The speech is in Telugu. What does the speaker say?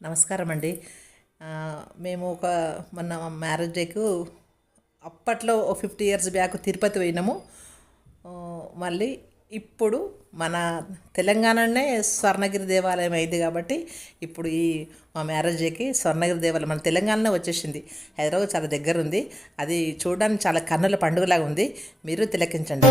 నమస్కారం అండి మేము ఒక మొన్న మ్యారేజ్ డేకు అప్పట్లో ఫిఫ్టీ ఇయర్స్ బ్యాక్ తిరుపతి పోయినాము. మళ్ళీ ఇప్పుడు మన తెలంగాణనే స్వర్ణగిరి దేవాలయం అయింది కాబట్టి ఇప్పుడు ఈ మా మ్యారేజ్ డేకి స్వర్ణగిరి దేవాలయం మన తెలంగాణలో వచ్చేసింది. హైదరాబాద్ చాలా దగ్గర ఉంది అది చూడడానికి చాలా కన్నుల పండుగలాగా ఉంది. మీరు తిలకించండి.